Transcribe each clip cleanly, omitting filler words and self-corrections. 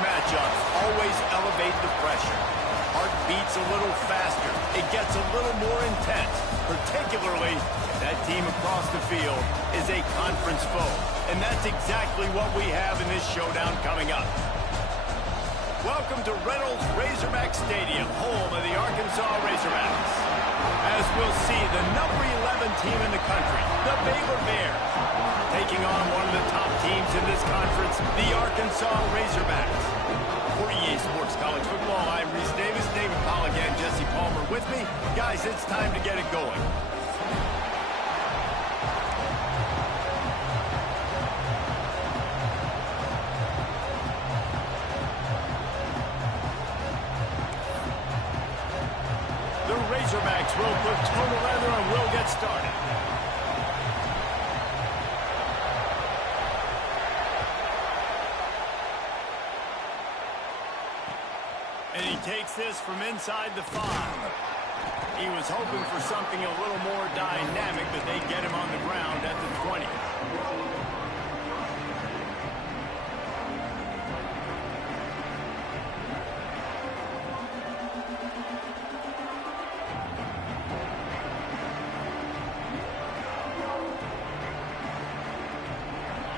matchups always elevate the pressure. Heart beats a little faster. It gets a little more intense, particularly if that team across the field is a conference foe. And that's exactly what we have in this showdown coming up. Welcome to Reynolds Razorback Stadium, home of the Arkansas Razorbacks. As we'll see, the number 11 team in the country, the Baylor Bears, taking on one of the top teams in this conference, the Arkansas Razorbacks. For EA Sports College Football, I'm Reese Davis, David Pollack, and Jesse Palmer with me. Guys, it's time to get it going. The Razorbacks will put toe to leather and will get started. And he takes this from inside the 5. He was hoping for something a little more dynamic, but they get him on the ground at the 20.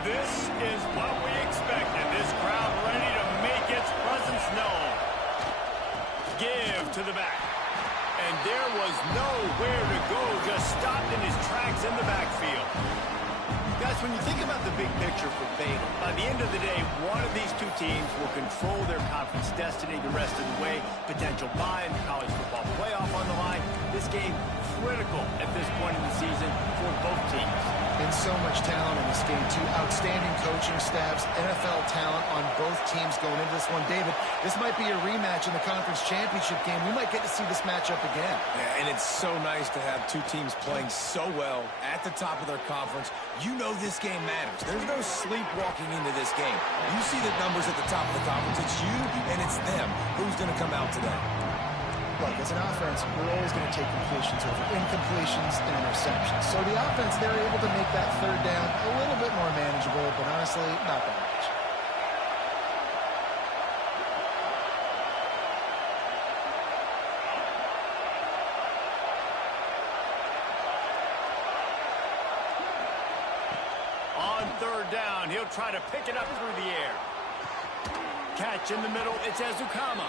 This is what we expected. This crowd ready to make its presence known. Give to the back. And there was nowhere to go, just stopped in his tracks in the backfield. Guys, when you think about the big picture for Baylor, by the end of the day, one of these two teams will control their conference destiny the rest of the way. Potential bye in the college football playoff on the line. This game critical at this point in the season for both teams. And so much talent in this game, too. Outstanding coaching staffs, NFL talent on both teams going into this one. David, this might be a rematch in the conference championship game. We might get to see this matchup again. Yeah, and it's so nice to have two teams playing so well at the top of their conference. You know this game matters. There's no sleepwalking into this game. You see the numbers at the top of the conference. It's you and it's them. Who's going to come out today? Look, as an offense, we're always going to take completions over incompletions and interceptions. So the offense, they're able to make that third down a little bit more manageable, but honestly, not that much. On third down, he'll try to pick it up through the air. Catch in the middle, it's Ezukama.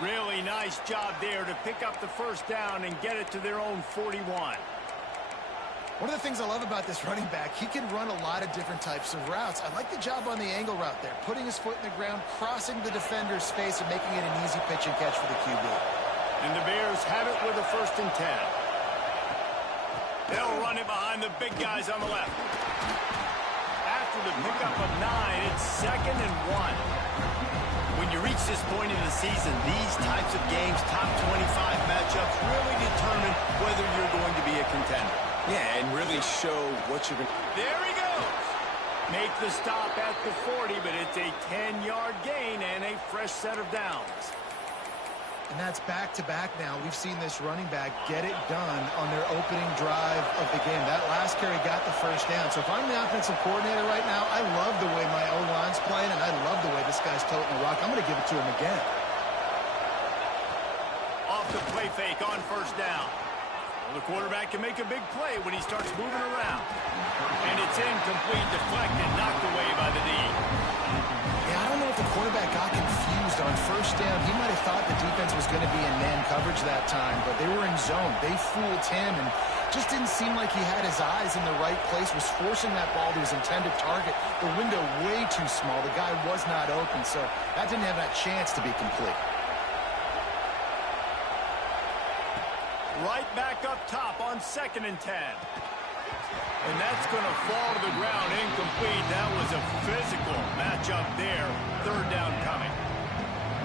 Really nice job there to pick up the first down and get it to their own 41. One of the things I love about this running back, he can run a lot of different types of routes. I like the job on the angle route there, putting his foot in the ground, crossing the defender's face, and making it an easy pitch and catch for the QB. And the Bears have it with a 1st and 10. They'll run it behind the big guys on the left. After the pickup of 9, it's 2nd and 1. When you reach this point in the season, these types of games, top 25 matchups, really determine whether you're going to be a contender. Yeah, and really show what you're going to... There he goes! Make the stop at the 40, but it's a 10-yard gain and a fresh set of downs. And that's back-to-back now. We've seen this running back get it done on their opening drive of the game. That last carry got the first down. So if I'm the offensive coordinator right now, I love the way my O-line's playing, and I love the way this guy's toting the rock. I'm going to give it to him again. Off the play fake on 1st down. Well, the quarterback can make a big play when he starts moving around. And it's incomplete, deflected, knocked away by the D. Yeah, I don't know if the quarterback got confused on 1st down. He might have thought the defense was going to be in man coverage that time, but they were in zone. They fooled him and just didn't seem like he had his eyes in the right place, was forcing that ball to his intended target. The window way too small. The guy was not open, so that didn't have that chance to be complete. Right back up top on 2nd and 10. And that's going to fall to the ground incomplete. That was a physical matchup there. 3rd down coming.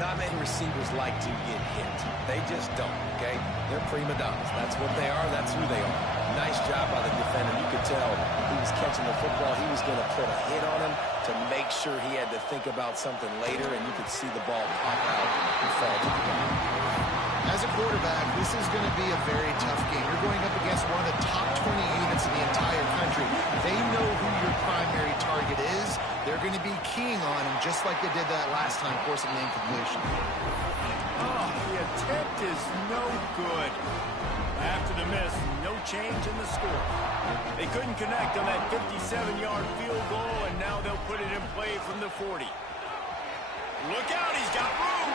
Not many receivers like to get hit. They just don't, okay? They're prima donnas. That's what they are. That's who they are. Nice job by the defender. You could tell he was catching the football. He was going to put a hit on him to make sure he had to think about something later, and you could see the ball pop out and fall to the ground. As As a quarterback, this is going to be a very tough game. You're going up against one of the top 20 units in the entire country. They know who your primary target is. They're going to be keying on him just like they did that last time, forcing the incompletion. Oh, the attempt is no good. After the miss, no change in the score. They couldn't connect on that 57-yard field goal, and now they'll put it in play from the 40. Look out, he's got room.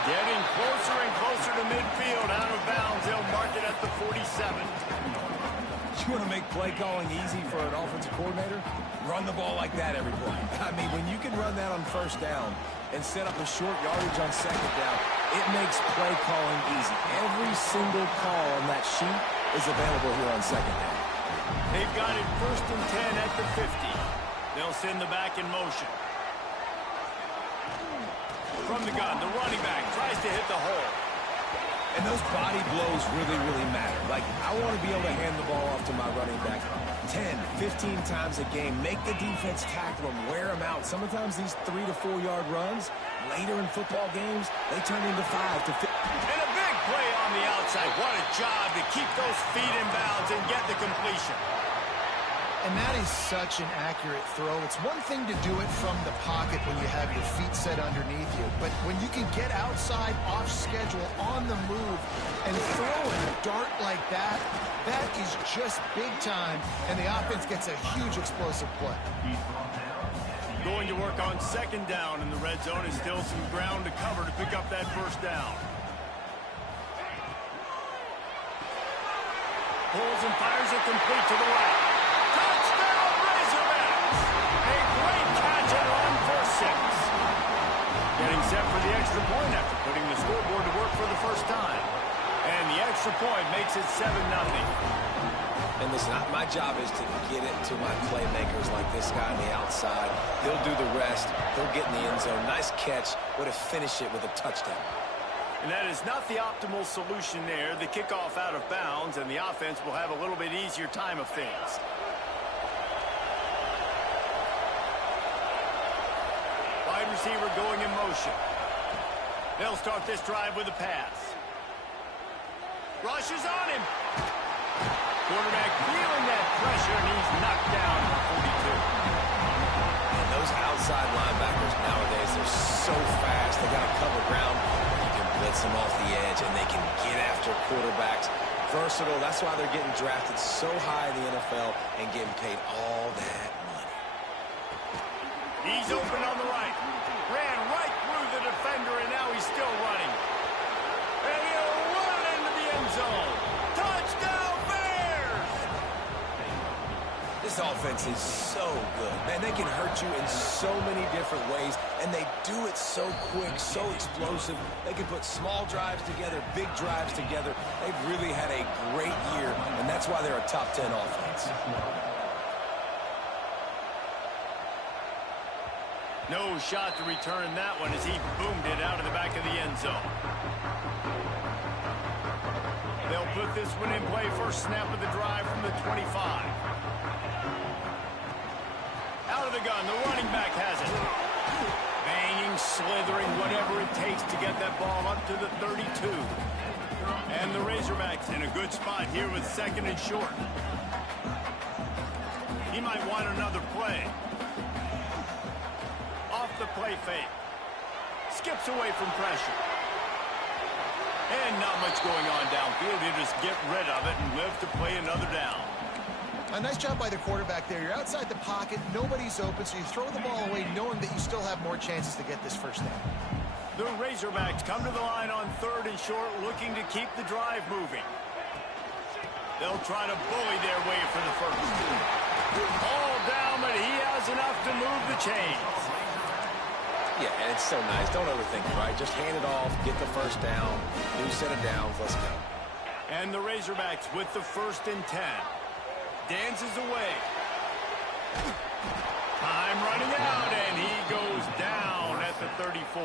Getting closer and closer to midfield, out of bounds. They'll mark it at the 47. You want to make play calling easy for an offensive coordinator? Run the ball like that every play. I mean, when you can run that on first down and set up a short yardage on second down, it makes play calling easy. Every single call on that sheet is available here on second down. They've got it 1st and 10 at the 50. They'll send the back in motion. From the gun, the running back tries to hit the hole. And those body blows really, really matter. Like, I want to be able to hand the ball off to my running back 10, 15 times a game. Make the defense tackle them, wear them out. Sometimes these 3 to 4 yard runs, later in football games, they turn into 5 to 15. And a big play on the outside. What a job to keep those feet in bounds and get the completion. And that is such an accurate throw. It's one thing to do it from the pocket when you have your feet set underneath you, but when you can get outside, off schedule, on the move, and throw a dart like that, that is just big time, and the offense gets a huge explosive play. Going to work on second down in the red zone is still some ground to cover to pick up that first down. Pulls and fires it complete to the right. Touchdown, Razorbacks! A great catch and run for 6. Getting set for the extra point after putting the scoreboard to work for the first time. And the extra point makes it 7-0. And listen, my job is to get it to my playmakers like this guy on the outside. He'll do the rest. He'll get in the end zone. Nice catch. Way to finish it with a touchdown. And that is not the optimal solution there. The kickoff out of bounds, and the offense will have a little bit easier time of things. Wide receiver going in motion. They'll start this drive with a pass. Rushes on him. Quarterback feeling that pressure, and he's knocked down for 42. And those outside linebackers nowadays, they're so fast. They got to cover ground. You can blitz them off the edge, and they can get after quarterbacks. Versatile. That's why they're getting drafted so high in the NFL and getting paid all that money. He's open on the right. Ran right through the defender, and now he's still running. And he'll run it into the end zone. Touchdown, Bears! This offense is so good. Man, they can hurt you in so many different ways, and they do it so quick, so explosive. They can put small drives together, big drives together. They've really had a great year, and that's why they're a top 10 offense. No shot to return that one as he boomed it out of the back of the end zone. They'll put this one in play. First snap of the drive from the 25. Out of the gun, the running back has it. Banging, slithering, whatever it takes to get that ball up to the 32. And the Razorbacks in a good spot here with second and short. He might want another play. Off the play fake. Skips away from pressure. And not much going on downfield. He'll just get rid of it and live to play another down. A nice job by the quarterback there. You're outside the pocket. Nobody's open, so you throw the ball away knowing that you still have more chances to get this first down. The Razorbacks come to the line on third and short, looking to keep the drive moving. They'll try to bully their way for the first. All down, but he has enough to move the chains. Yeah, and it's so nice. Don't overthink it, right? Just hand it off, get the first down, new set of downs, let's go. And the Razorbacks with the 1st and 10. Dances away. Time running out, and he goes down at the 34.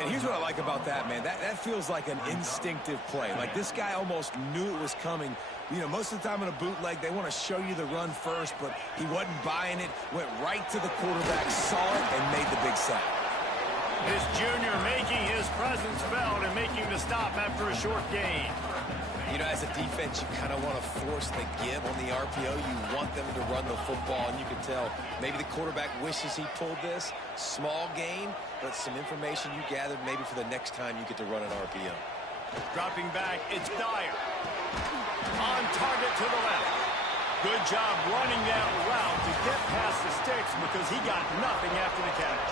And here's what I like about that, man. That feels like an instinctive play. Like this guy almost knew it was coming. You know, most of the time in a bootleg, they want to show you the run first, but he wasn't buying it. Went right to the quarterback, saw it, and made the big sack. This junior making his presence felt and making the stop after a short gain. You know, as a defense, you kind of want to force the give on the RPO. You want them to run the football, and you can tell maybe the quarterback wishes he pulled this. Small gain, but some information you gathered maybe for the next time you get to run an RPO. Dropping back, it's Dyer. On target to the left. Good job running that route to get past the sticks because he got nothing after the catch.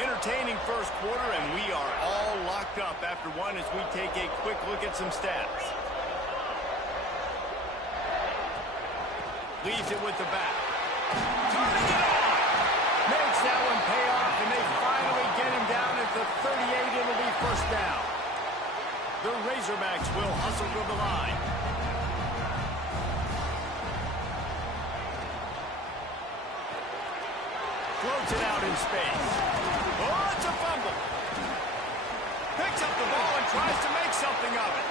Entertaining first quarter, and we are all locked up after one as we take a quick look at some stats. Leaves it with the back. Turning it on! Makes that one pay off, and they finally get him down at the 38. It'll be first down. The Razorbacks will hustle to the line. Floats it out in space. Oh, it's a fumble. Picks up the ball and tries to make something of it.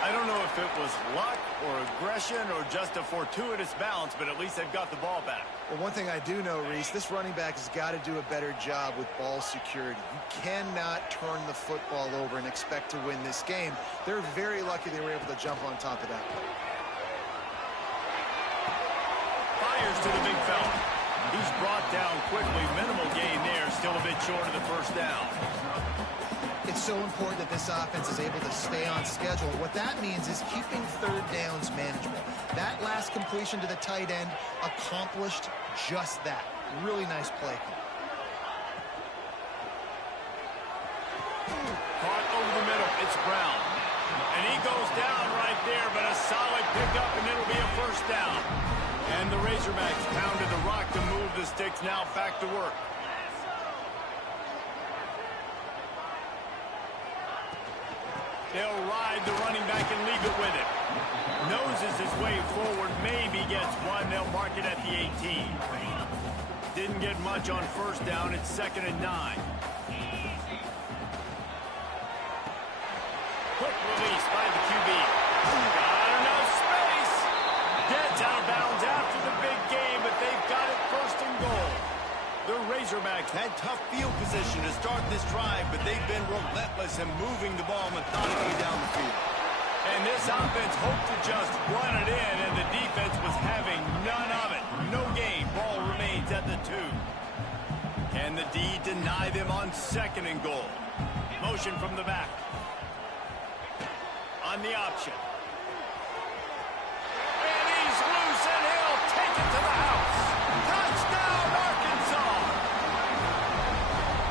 I don't know if it was luck or aggression or just a fortuitous bounce, but at least they've got the ball back. Well, one thing I do know, Reese, this running back has got to do a better job with ball security. You cannot turn the football over and expect to win this game. They're very lucky they were able to jump on top of that. Fires to the big fella. He's brought down quickly. Minimal gain there. Still a bit short of the first down. It's so important that this offense is able to stay on schedule. What that means is keeping third downs manageable. That last completion to the tight end accomplished just that. Really nice play. Caught over the middle. It's Brown. And he goes down right there, but a solid pickup, and it'll be a first down. And the Razorbacks pounded the rock to move the sticks. Now back to work. They'll ride the running back and leave it with him. Noses his way forward, maybe gets one. They'll mark it at the 18. Didn't get much on first down. It's 2nd and 9. Quick release by the QB. Got enough space. Gets out of bounds after the big game, but they've got it 1st and goal. The Razorbacks had tough field position to start this drive, but they've been relentless in moving the ball methodically down the field. And this offense hoped to just run it in, and the defense was having none of it. No gain. Ball remains at the 2. Can the D deny them on 2nd and goal? Motion from the back. On the option. And he's loose, and he'll take it to the house. Touchdown, Arkansas!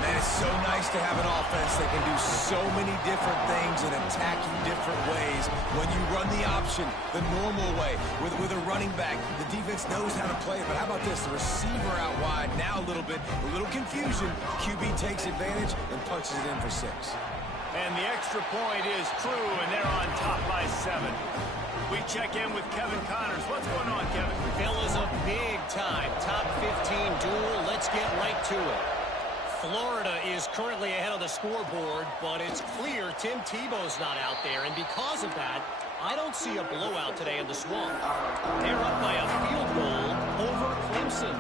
Man, it's so nice to have an offense that can do so many different things and attack you different ways. When you run the option the normal way with a running back, the defense knows how to play it. But how about this? The receiver out wide, now a little confusion. QB takes advantage and punches it in for 6. And the extra point is true, and they're on top by 7. We check in with Kevin Connors. What's going on, Kevin? Fellas, a big-time top 15 duel. Let's get right to it. Florida is currently ahead of the scoreboard, but it's clear Tim Tebow's not out there, and because of that, I don't see a blowout today in the Swamp. They're up by a field goal over Clemson.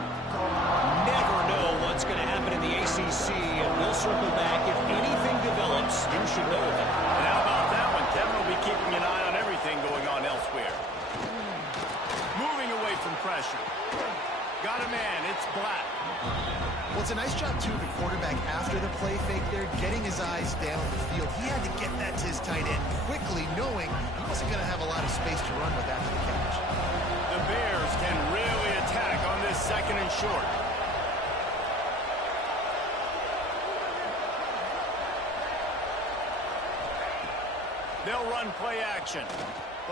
Never know what's going to happen in the ACC, and we'll circle back. If anything develops, you should know of it. And how about that one? Kevin will be keeping an eye on everything going on elsewhere. Moving away from pressure. Got a man. It's Black. Well, it's a nice job, too, the quarterback after the play fake there, getting his eyes down the field. He had to get that to his tight end quickly, knowing he wasn't going to have a lot of space to run with after the catch. The Bears can really attack on this 2nd and short. They'll run play action.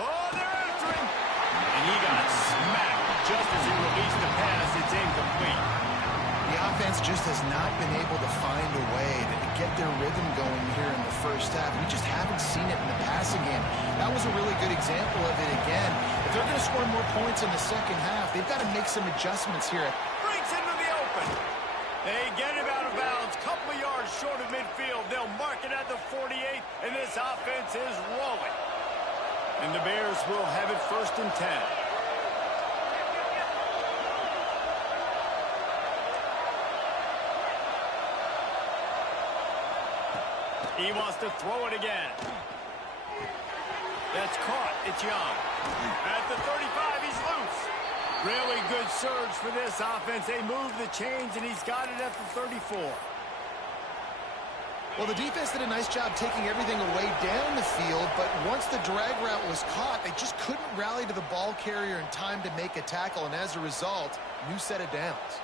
Oh, they're after him! And he got smacked just as he released the pass. It's incomplete. The offense just has not been able to find a way to get their rhythm going here in the first half. We just haven't seen it in the passing game. That was a really good example of it again. If they're going to score more points in the second half, they've got to make some adjustments here. Breaks into the open. They get him out of bounds. Couple of yards short of midfield. They'll mark it at the 48, and this offense is rolling. And the Bears will have it 1st and 10. He wants to throw it again. That's caught. It's Young. At the 35, he's loose. Really good surge for this offense. They move the chains, and he's got it at the 34. Well, the defense did a nice job taking everything away down the field, but once the drag route was caught, they just couldn't rally to the ball carrier in time to make a tackle, and as a result, new set of downs.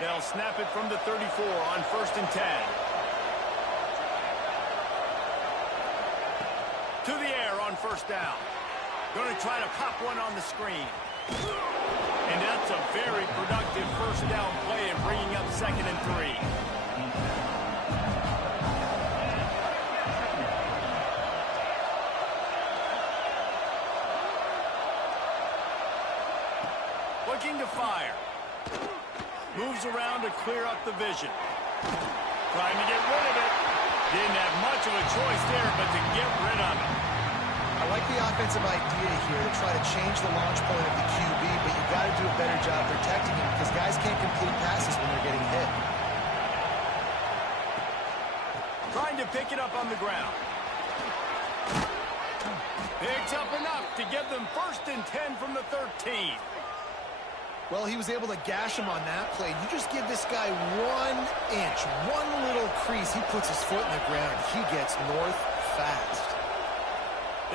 They'll snap it from the 34 on 1st and 10. To the air on 1st down. Going to try to pop one on the screen. And that's a very productive 1st down play and bringing up 2nd and 3. Looking to fire. Moves around to clear up the vision. Trying to get rid of it. Didn't have much of a choice there, but to get rid of it. I like the offensive idea here to try to change the launch point of the QB, but you got to do a better job protecting him because guys can't complete passes when they're getting hit. Trying to pick it up on the ground. Picks up enough to give them 1st and 10 from the 13. Well, he was able to gash him on that play. You just give this guy 1 inch, one little crease. He puts his foot in the ground. He gets north fast.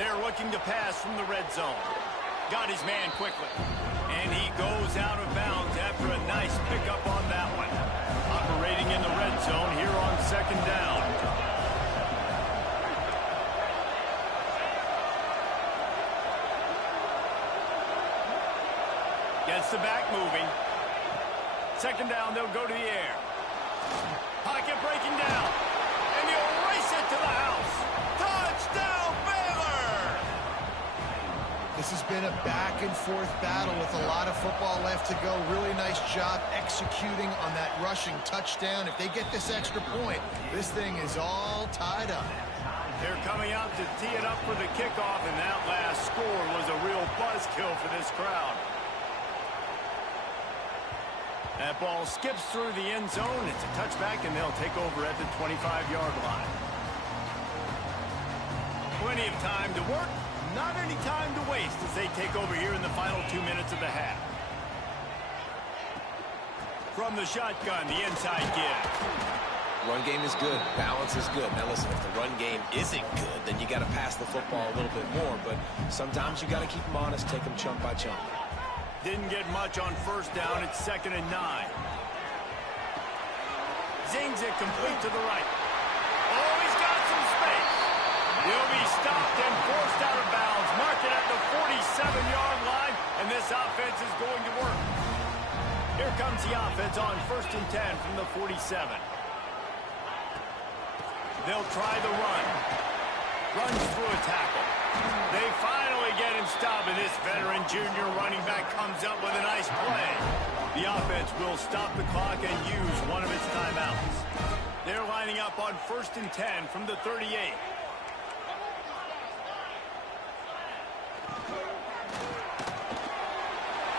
They're looking to pass from the red zone. Got his man quickly. And he goes out of bounds after a nice pickup on that one. Operating in the red zone here on 2nd down. Gets the back moving. 2nd down, they'll go to the air. Pocket breaking down. And he'll race it to the house. Touchdown, Baylor! This has been a back-and-forth battle with a lot of football left to go. Really nice job executing on that rushing touchdown. If they get this extra point, this thing is all tied up. They're coming out to tee it up for the kickoff, and that last score was a real buzzkill for this crowd. That ball skips through the end zone. It's a touchback, and they'll take over at the 25-yard line. Plenty of time to work. Not any time to waste as they take over here in the final 2 minutes of the half. From the shotgun, the inside give. Run game is good. Balance is good. Now, listen, if the run game isn't good, then you got to pass the football a little bit more. But sometimes you got to keep them honest, take them chunk by chunk. Didn't get much on 1st down. It's 2nd and 9. Zings it complete to the right. Oh, he's got some space. He'll be stopped and forced out of bounds. Mark it at the 47-yard line, and this offense is going to work. Here comes the offense on 1st and 10 from the 47. They'll try the run. Runs through a tackle. They finally get him stopped, and this veteran junior running back comes up with a nice play. The offense will stop the clock and use one of its timeouts. They're lining up on 1st and 10 from the 38.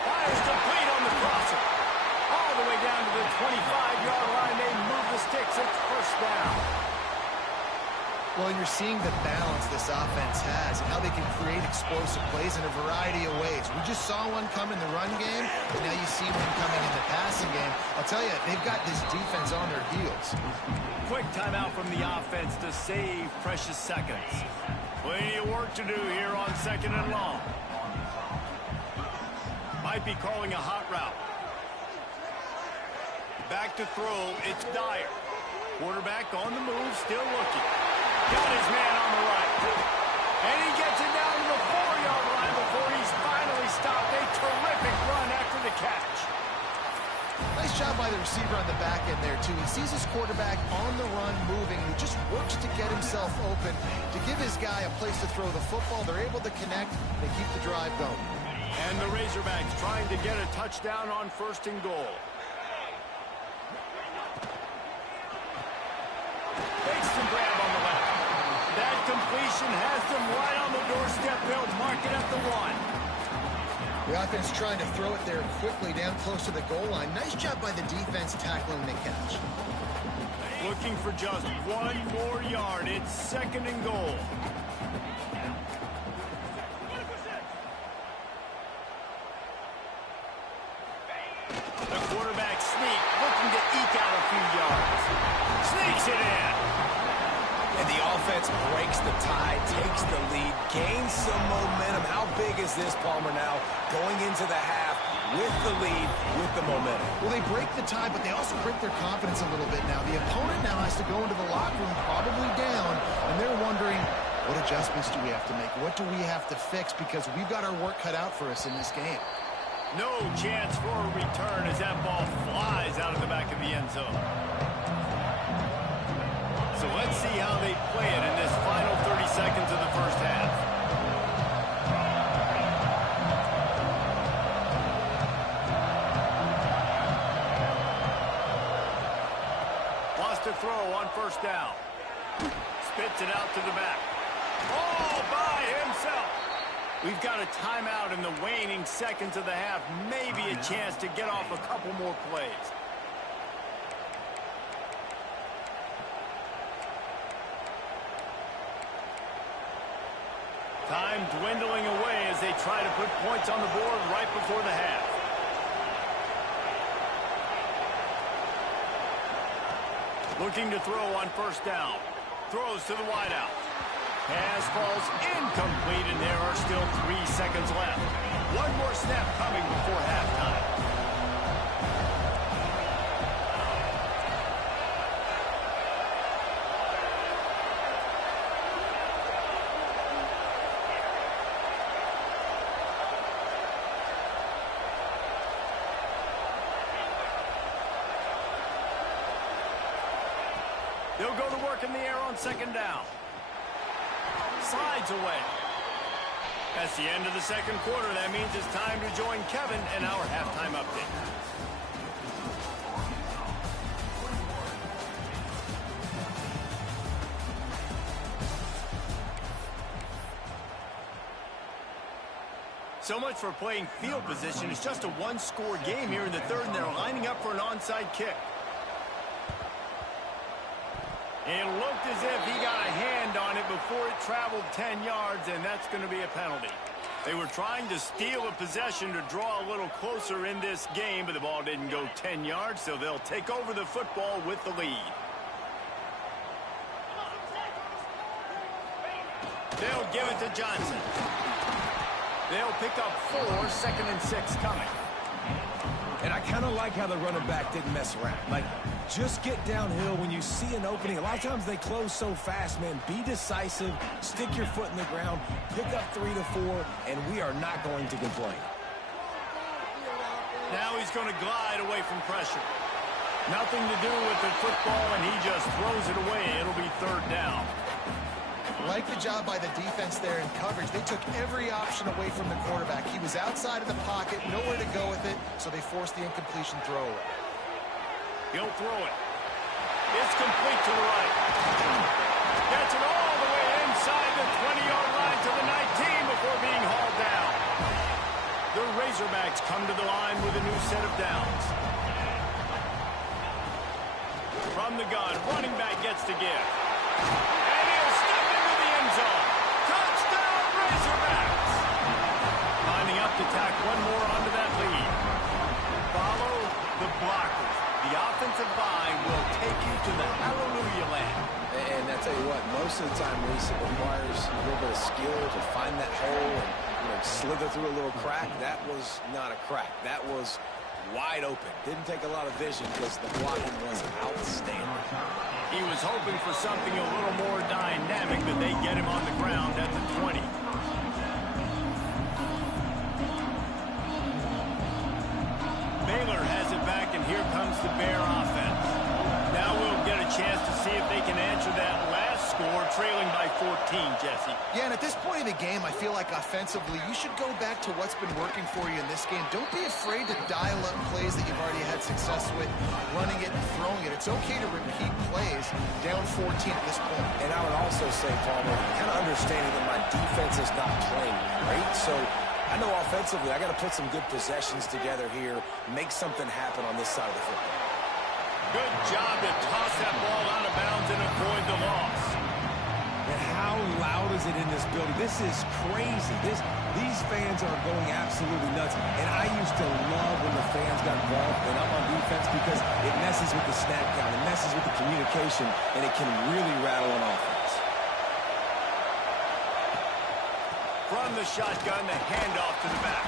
Fires complete on the crosser. All the way down to the 25-yard line. They move the sticks. It's 1st down. Well, you're seeing the balance this offense has and how they can create explosive plays in a variety of ways. We just saw one come in the run game, and now you see one coming in the passing game. I'll tell you, they've got this defense on their heels. Quick timeout from the offense to save precious seconds. Plenty of work to do here on 2nd and long. Might be calling a hot route. Back to throw, it's Dyer. Quarterback on the move, still looking. Got his man on the right. And he gets it down to the 4-yard line before he's finally stopped. A terrific run after the catch. Nice job by the receiver on the back end there, too. He sees his quarterback on the run moving, and he just works to get himself open to give his guy a place to throw the football. They're able to connect. They keep the drive going. And the Razorbacks trying to get a touchdown on 1st and goal. Fakes the grab on the left. That completion has them right on the doorstep. They'll mark it at the 1. The offense trying to throw it there quickly down close to the goal line. Nice job by the defense tackling the catch. Looking for just one more yard. It's 2nd and goal. The quarterback sneak, looking to eke out a few yards. Sneaks it in. And the offense breaks the tie, takes the lead, gains some momentum. How big is this, Palmer, now going into the half with the lead, with the momentum? Well, they break the tie, but they also break their confidence a little bit now. The opponent now has to go into the locker room probably down, and they're wondering, what adjustments do we have to make? What do we have to fix? Because we've got our work cut out for us in this game. No chance for a return as that ball flies out of the back of the end zone. So let's see how they play it in this final 30 seconds of the first half. Lost a throw on 1st down. Spits it out to the back. All by himself. We've got a timeout in the waning seconds of the half. Maybe a chance to get off a couple more plays. Time dwindling away as they try to put points on the board right before the half. Looking to throw on 1st down. Throws to the wideout. Pass falls incomplete, and there are still 3 seconds left. One more snap coming before halftime. They'll go to work in the air on 2nd down. Slides away. That's the end of the 2nd quarter. That means it's time to join Kevin in our halftime update. So much for playing field position. It's just a one-score game here in the 3rd, and they're lining up for an onside kick. It looked as if he got a hand on it before it traveled 10 yards, and that's going to be a penalty. They were trying to steal a possession to draw a little closer in this game, but the ball didn't go 10 yards, so they'll take over the football with the lead. They'll give it to Johnson. They'll pick up 4, 2nd and 6 coming. And I kind of like how the running back didn't mess around. Like, just get downhill when you see an opening. A lot of times they close so fast, man. Be decisive, stick your foot in the ground, pick up 3 to 4, and we are not going to complain. Now he's going to glide away from pressure. Nothing to do with the football, and he just throws it away. It'll be 3rd down. Like the job by the defense there in coverage. They took every option away from the quarterback. He was outside of the pocket, nowhere to go with it, so they forced the incompletion throw away. He'll throw it. It's complete to the right. Gets it all the way inside the 20-yard line to the 19 before being hauled down. The Razorbacks come to the line with a new set of downs. From the gun, running back gets to give. And he'll step into the end zone. Touchdown, Razorbacks! Lining up to tack one more onto that lead. Follow the blockers. The offensive line will take you to the hallelujah land. And I tell you what, most of the time, Reese, it requires a little bit of skill to find that hole and slither through a little crack. That was not a crack. That was wide open. Didn't take a lot of vision because the blocking was outstanding. He was hoping for something a little more dynamic, but they get him on the ground at the 20. Baylor has it back, and here comes the Bear offense. Now we'll get a chance to see if they can answer that last score, trailing by 14, Jesse. Yeah, and at this point in the game, I feel like offensively, you should go back to what's been working for you in this game. Don't be afraid to dial up plays that you've already had success with, running it and throwing it. It's okay to repeat plays down 14 at this point. And I would also say, Palmer, kind of understanding that my defense is not playing great, so I know offensively I got to put some good possessions together here, make something happen on this side of the football. Good job to toss that ball out of bounds and avoid the loss. And how loud is it in this building? This is crazy. These fans are going absolutely nuts. And I used to love when the fans got involved and up on defense because it messes with the snap count, it messes with the communication, and it can really rattle an offense. From the shotgun, the handoff to the back.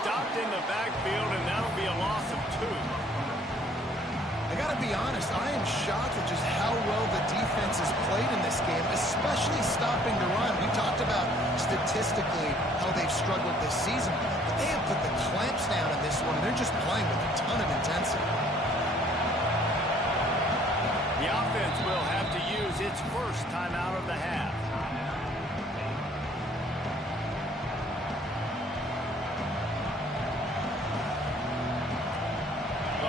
Stopped in the backfield, and that'll be a loss of 2. I got to be honest, I am shocked at just how well the defense has played in this game, especially stopping the run. We talked about statistically how they've struggled this season, but they have put the clamps down in this one, and they're just playing with a ton of intensity. The offense will have to use its first timeout of the half.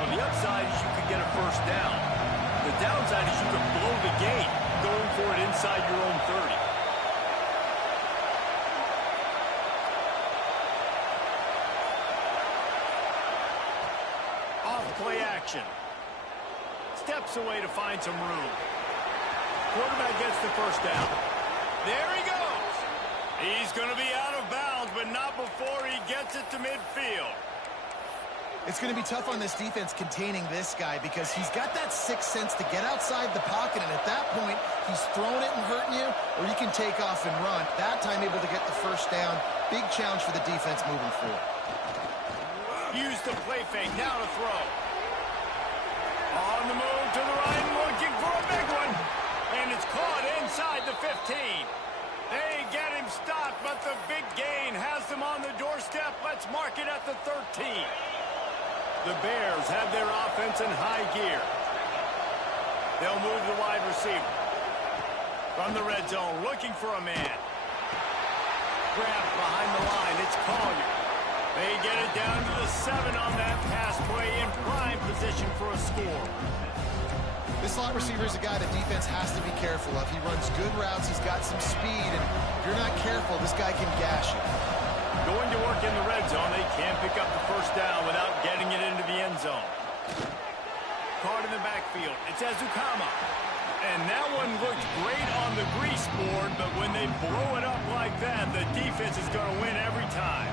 The upside is you could get a first down. The downside is you could blow the game going for it inside your own 30. Off play action. Steps away to find some room. Quarterback gets the first down. There he goes. He's going to be out of bounds, but not before he gets it to midfield. It's going to be tough on this defense containing this guy because he's got that sixth sense to get outside the pocket, and at that point, he's throwing it and hurting you, or you can take off and run. That time able to get the first down. Big challenge for the defense moving forward. Use the play fake, now to throw. On the move to the right, looking for a big one. And it's caught inside the 15. They get him stopped, but the big gain has them on the doorstep. Let's mark it at the 13. The Bears have their offense in high gear. They'll move the wide receiver. From the red zone, looking for a man. Grab behind the line, it's Collier. They get it down to the 7 on that pass play in prime position for a score. This slot receiver is a guy the defense has to be careful of. He runs good routes, he's got some speed, and if you're not careful, this guy can gash you. Going to work in the red zone, they can't pick up the first down without getting it into the end zone. Caught in the backfield, it's Ezukama. And that one looked great on the grease board, but when they blow it up like that, the defense is going to win every time.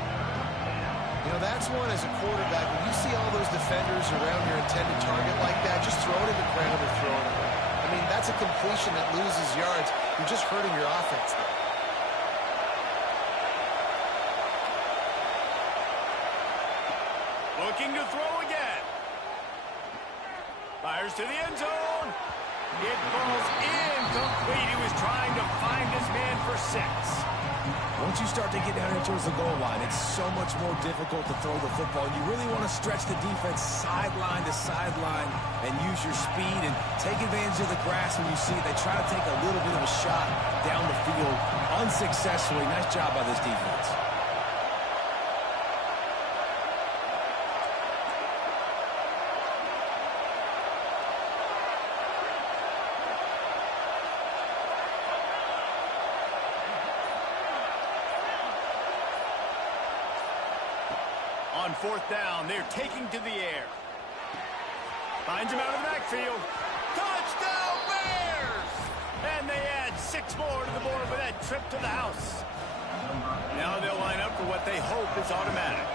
You know, that's one as a quarterback, when you see all those defenders around your intended target like that, just throw it to the ground or throw it away. I mean, that's a completion that loses yards. You're just hurting your offense there. Looking to throw again. Fires to the end zone. It falls incomplete. He was trying to find his man for 6. Once you start to get down here towards the goal line, it's so much more difficult to throw the football. You really want to stretch the defense sideline to sideline and use your speed and take advantage of the grass when you see it. They try to take a little bit of a shot down the field unsuccessfully. Nice job by this defense. On 4th down, they're taking to the air. Finds him out of the backfield. Touchdown, Bears! And they add 6 more to the board with that trip to the house. Now they'll line up for what they hope is automatic.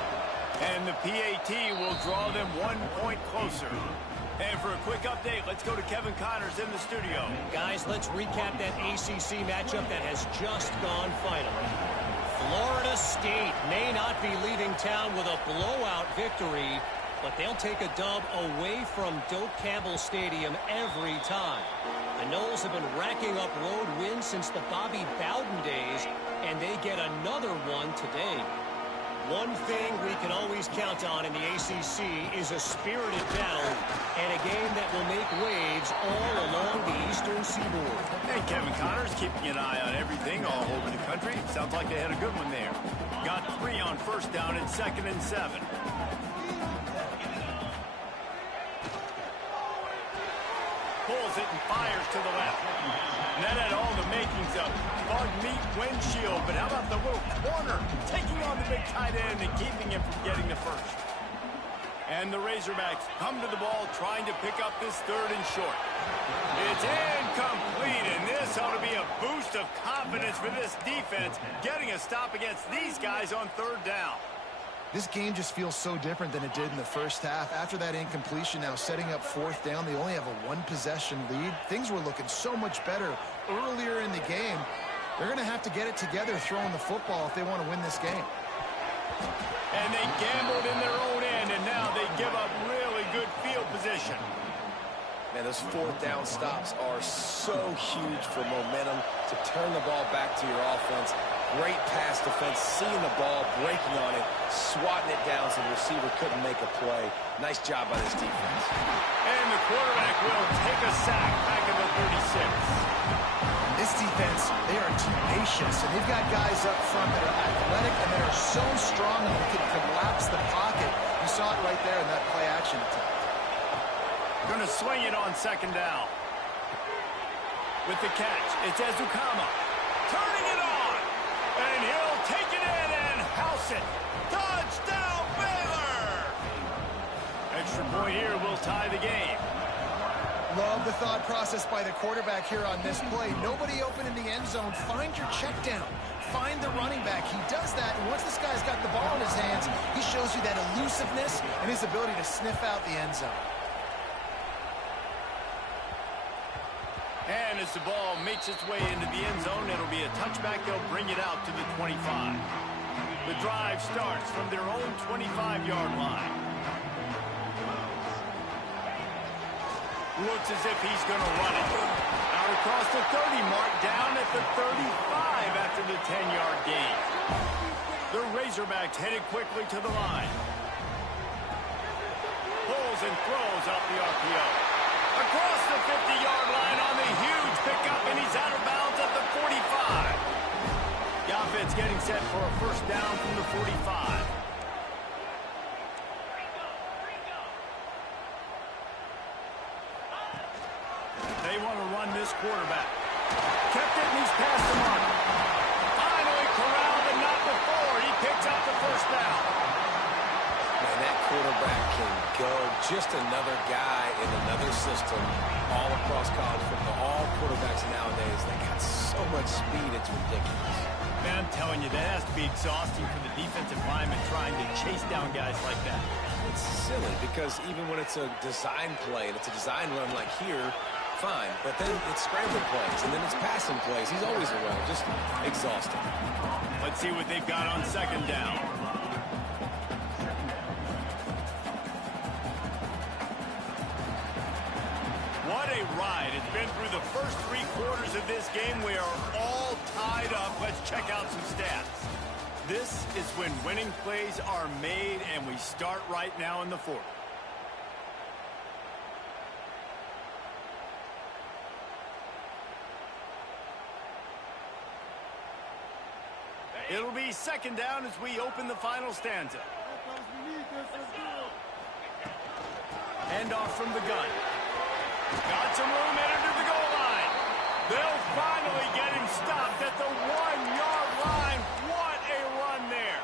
And the PAT will draw them 1 point closer. And for a quick update, let's go to Kevin Connors in the studio. Guys, let's recap that ACC matchup that has just gone final. Florida State may not be leaving town with a blowout victory, but they'll take a dub away from Doak Campbell Stadium every time. The Noles have been racking up road wins since the Bobby Bowden days, and they get another one today. One thing we can always count on in the ACC is a spirited battle and a game that will make waves all along the Eastern Seaboard. Hey, Kevin Connors keeping an eye on everything all over the country. Sounds like they had a good one there. Got 3 on 1st down and 2nd and 7. Pulls it and fires to the left. And that had all the makings of bug meat windshield. But how about the little corner taking on the big tight end and keeping him from getting the first? And the Razorbacks come to the ball trying to pick up this 3rd and short. It's incomplete, and this ought to be a boost of confidence for this defense, getting a stop against these guys on 3rd down. This game just feels so different than it did in the first half. After that incompletion, now setting up 4th down, they only have a 1-possession lead. Things were looking so much better earlier in the game. They're going to have to get it together throwing the football if they want to win this game. And they gambled in their own end, and now they give up really good field position. Man, those 4th down stops are so huge for momentum to turn the ball back to your offense. Great pass defense, seeing the ball, breaking on it, swatting it down so the receiver couldn't make a play. Nice job by this defense. And the quarterback will take a sack back in the 36. This defense, they are tenacious, and they've got guys up front that are athletic and that are so strong and they can collapse the pocket. You saw it right there in that play-action attempt. Going to swing it on 2nd down. With the catch, it's Ezukama. Turning it on. And he'll take it in and house it. Touchdown, Baylor! Extra point here will tie the game. Love the thought process by the quarterback here on this play. Nobody open in the end zone. Find your check down. Find the running back. He does that, and once this guy's got the ball in his hands, he shows you that elusiveness and his ability to sniff out the end zone. And as the ball makes its way into the end zone, it'll be a touchback. They'll bring it out to the 25. The drive starts from their own 25-yard line. Looks as if he's going to run it. Out across the 30 mark, down at the 35 after the 10-yard gain. The Razorbacks headed quickly to the line. Pulls and throws out the RPO. Across the 50-yard line on the huge pickup, and he's out of bounds at the 45. The offense getting set for a 1st down from the 45. They want to run this quarterback. Kept it, and he's past the mark. Finally corralled, and not before. He picks up the 1st down. Man, that quarterback can go. Just another guy in another system all across college football. All quarterbacks nowadays, they got so much speed, it's ridiculous. Man, I'm telling you, that has to be exhausting for the defensive lineman trying to chase down guys like that. It's silly because even when it's a design play and it's a design run like here, fine. But then it's scramble plays and then it's passing plays. He's always around. Just exhausting. Let's see what they've got on 2nd down. What a ride. It's been through the first 3 quarters of this game. We are all tied up. Let's check out some stats. This is when winning plays are made, and we start right now in the 4th. It'll be 2nd down as we open the final stanza. Hand off from the gun. Got some room, headed to the goal line. They'll finally get him stopped at the 1-yard line. What a run there.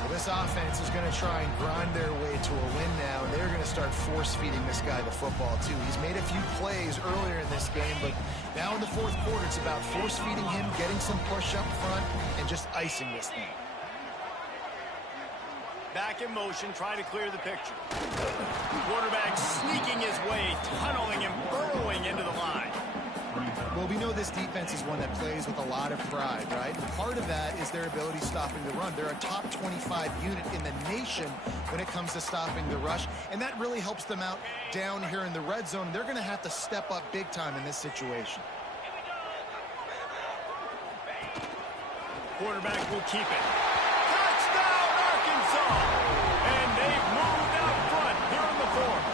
Well, this offense is going to try and grind their way to a win now. They're going to start force-feeding this guy the football, too. He's made a few plays earlier in this game, but now in the 4th quarter, it's about force-feeding him, getting some push up front, and just icing this thing. Back in motion, trying to clear the picture. Quarterback sneaking his way, tunneling and burrowing into the line. Well, we know this defense is one that plays with a lot of pride, right? Part of that is their ability stopping the run. They're a top 25 unit in the nation when it comes to stopping the rush, and that really helps them out down here in the red zone. They're going to have to step up big time in this situation. Quarterback will keep it. Touchdown, Arkansas! And they've moved out front here in the 4th.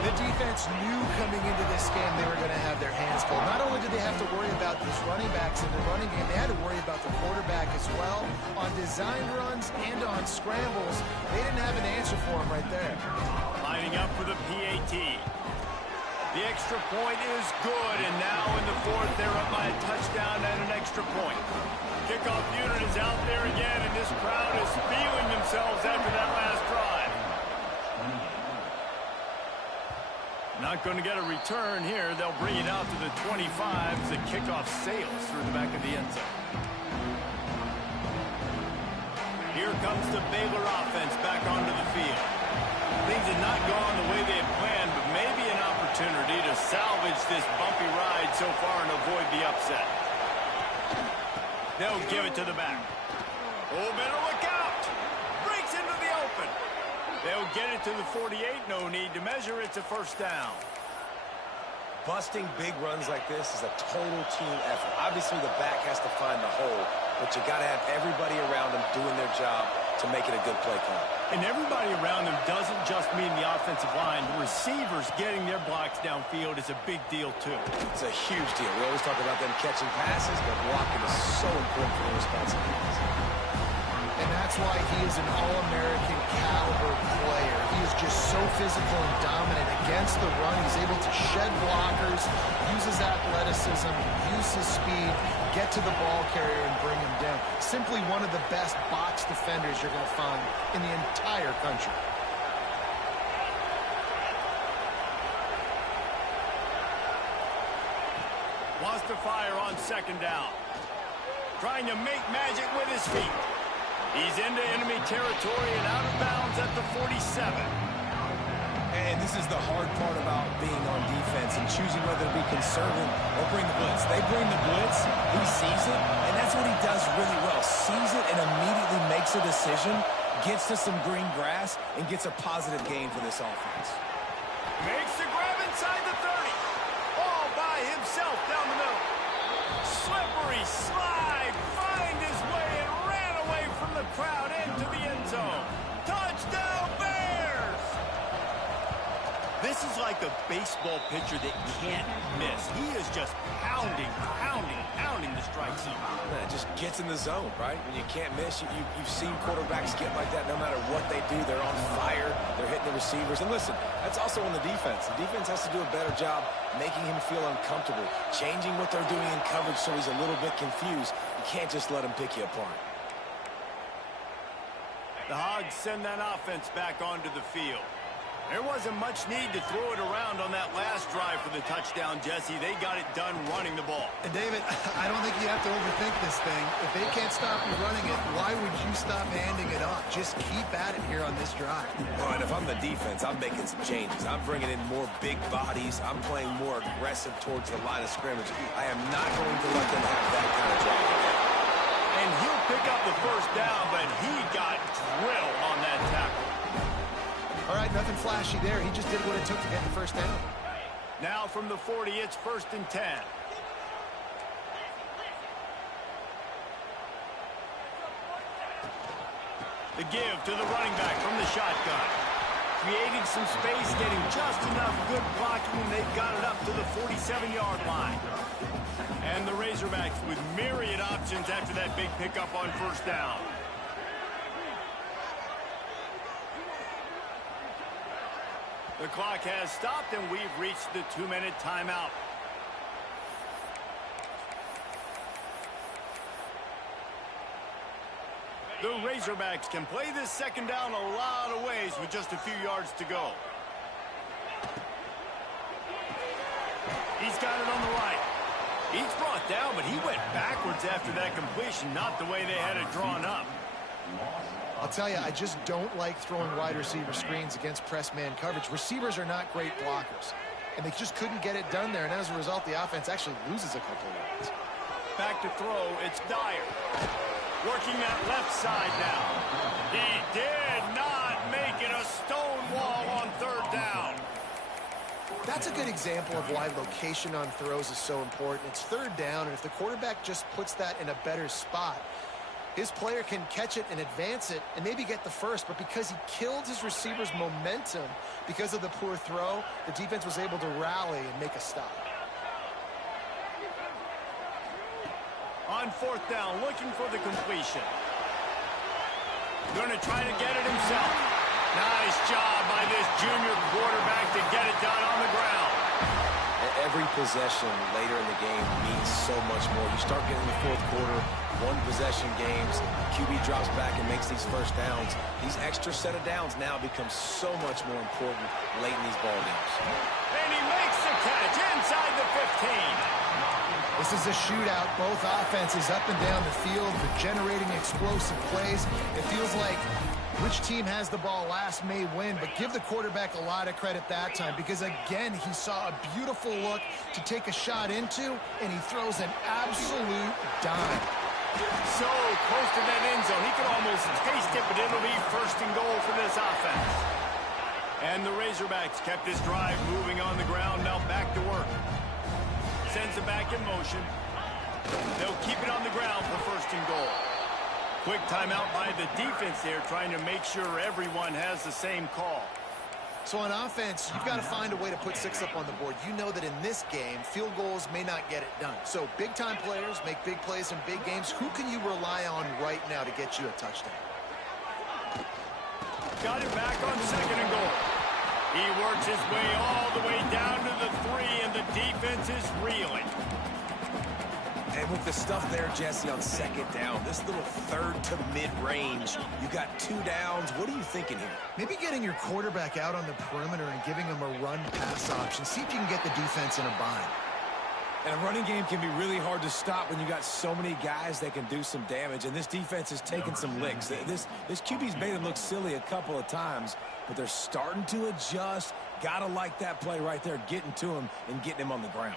The defense knew coming into this game they were going to have their hands full. Not only did they have to worry about these running backs in the running game, they had to worry about the quarterback as well. On design runs and on scrambles, they didn't have an answer for him right there. Lining up for the PAT. The extra point is good, and now in the 4th, they're up by a touchdown and an extra point. Kickoff unit is out there again, and this crowd is feeling themselves after that last drive. Not going to get a return here. They'll bring it out to the 25 as the kickoff sails through the back of the end zone. Here comes the Baylor offense back onto the field. Things have not gone the way they had planned, but maybe an opportunity to salvage this bumpy ride so far and avoid the upset. They'll give it to the back. Oh, better look out! Breaks into the open. They'll get it to the 48. No need to measure. It's a first down. Busting big runs like this is a total team effort. Obviously, the back has to find the hole, but you got to have everybody around them doing their job to make it a good play call. And everybody around them doesn't just mean the offensive line. The receivers getting their blocks downfield is a big deal, too. It's a huge deal. We always talk about them catching passes, but blocking is so important for the responsibilities. And that's why he is an All-American caliber player. He is just so physical and dominant against the run. He's able to shed blockers, use his athleticism, use his speed, get to the ball carrier and bring him down. Simply one of the best box defenders you're going to find in the entire country. Wants to fire on second down. Trying to make magic with his feet. He's into enemy territory and out of bounds at the 47. And this is the hard part about being on defense and choosing whether to be conservative or bring the blitz. They bring the blitz, he sees it, and that's what he does really well. Sees it and immediately makes a decision, gets to some green grass, and gets a positive gain for this offense. Makes the grab inside the 30. All by himself down the middle. Slippery slide, find his way and ran away from the crowd into the end zone. Touchdown, Bears! This is like a baseball pitcher that can't miss. He is just pounding the strike zone. Man, it just gets in the zone, right? When you can't miss, you've seen quarterbacks get like that no matter what they do. They're on fire. They're hitting the receivers. And listen, that's also on the defense. The defense has to do a better job making him feel uncomfortable, changing what they're doing in coverage so he's a little bit confused. You can't just let him pick you apart. The Hogs send that offense back onto the field. There wasn't much need to throw it around on that last drive for the touchdown, Jesse. They got it done running the ball. And David, I don't think you have to overthink this thing. If they can't stop you running it, why would you stop handing it off? Just keep at it here on this drive. Well, and if I'm the defense, I'm making some changes. I'm bringing in more big bodies. I'm playing more aggressive towards the line of scrimmage. I am not going to let them have that kind of drive. And he'll pick up the first down, but he got drilled on that tackle. All right, nothing flashy there. He just did what it took to get the first down. Now from the 40, it's 1st and 10. The give to the running back from the shotgun. Creating some space, getting just enough good blocking, and they've got it up to the 47-yard line. And the Razorbacks with myriad options after that big pickup on first down. The clock has stopped, and we've reached the 2-minute timeout. The Razorbacks can play this second down a lot of ways with just a few yards to go. He's got it on the right. He's brought down, but he went backwards after that completion, not the way they had it drawn up. I'll tell you, I just don't like throwing wide receiver screens against press man coverage. Receivers are not great blockers, and they just couldn't get it done there, and as a result, the offense actually loses a couple of yards. Back to throw, it's Dyer. Working that left side now. He did not make it a stone wall on third down. That's a good example of why location on throws is so important. It's third down, and if the quarterback just puts that in a better spot, his player can catch it and advance it and maybe get the first, but because he killed his receiver's momentum because of the poor throw, the defense was able to rally and make a stop. On fourth down, looking for the completion. Going to try to get it himself. Nice job by this junior quarterback to get it done on the ground. Every possession later in the game means so much more. You start getting the fourth quarter, one-possession games, QB drops back and makes these first downs. These extra set of downs now become so much more important late in these ball games. And he makes the catch inside the 15. This is a shootout. Both offenses up and down the field. They're generating explosive plays. It feels like which team has the ball last may win, but give the quarterback a lot of credit that time because, again, he saw a beautiful look to take a shot into, and he throws an absolute dime. So close to that end zone. He could almost taste it, but it'll be first and goal for this offense. And the Razorbacks kept this drive moving on the ground. Now back to work. Sends it back in motion. They'll keep it on the ground for first and goal. Quick timeout by the defense there, trying to make sure everyone has the same call. So on offense, you've got to find a way to put 6 up on the board. You know that in this game, field goals may not get it done. So big-time players make big plays in big games. Who can you rely on right now to get you a touchdown? Got it back on second and goal. He works his way all the way down to the 3, and the defense is reeling. And with the stuff there, Jesse, on second down, this little third to mid-range, you got 2 downs. What are you thinking here? Maybe getting your quarterback out on the perimeter and giving him a run-pass option. See if you can get the defense in a bind. And a running game can be really hard to stop when you got so many guys that can do some damage. And this defense is taking some licks. This QB's made him look silly a couple of times, but they're starting to adjust. Gotta like that play right there, getting to him and getting him on the ground.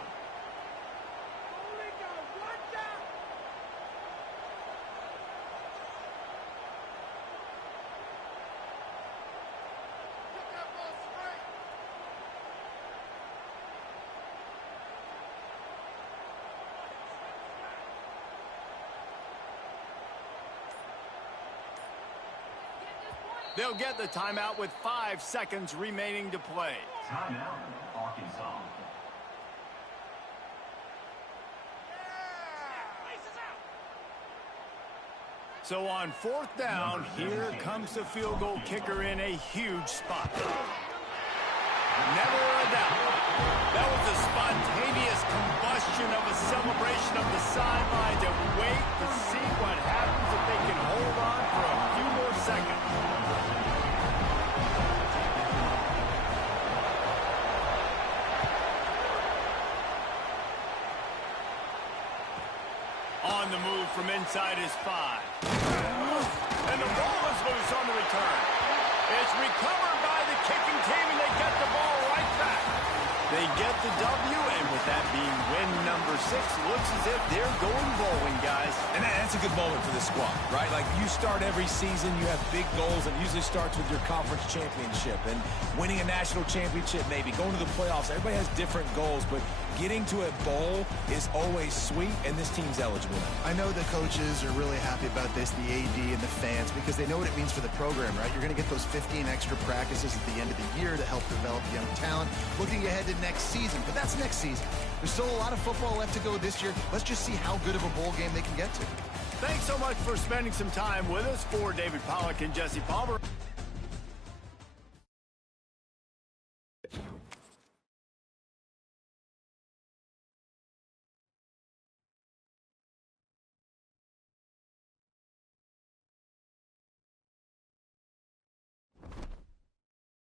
They'll get the timeout with 5 seconds remaining to play. Timeout, Arkansas. So on 4th down, here comes the field goal kicker in a huge spot. Never a doubt. That was a spontaneous combustion of a celebration of the sidelines, and wait to see what happens if they can hold on for a few more seconds. On the move from inside his 5. And the ball is loose on the return. It's recovered by the kicking team, and they get the ball right back. They get the W, and with that being win number 6, looks as if they're going bowling, guys. And that's a good moment for this squad, right? Like, you start every season, you have big goals, and it usually starts with your conference championship. And winning a national championship, maybe going to the playoffs. Everybody has different goals, but getting to a bowl is always sweet, and this team's eligible now. I know the coaches are really happy about this, the AD and the fans, because they know what it means for the program, right? You're going to get those 15 extra practices at the end of the year to help develop young talent. Looking ahead to next season, but that's next season. There's still a lot of football left to go this year. Let's just see how good of a bowl game they can get to. Thanks so much for spending some time with us. For David Pollack and Jesse Palmer.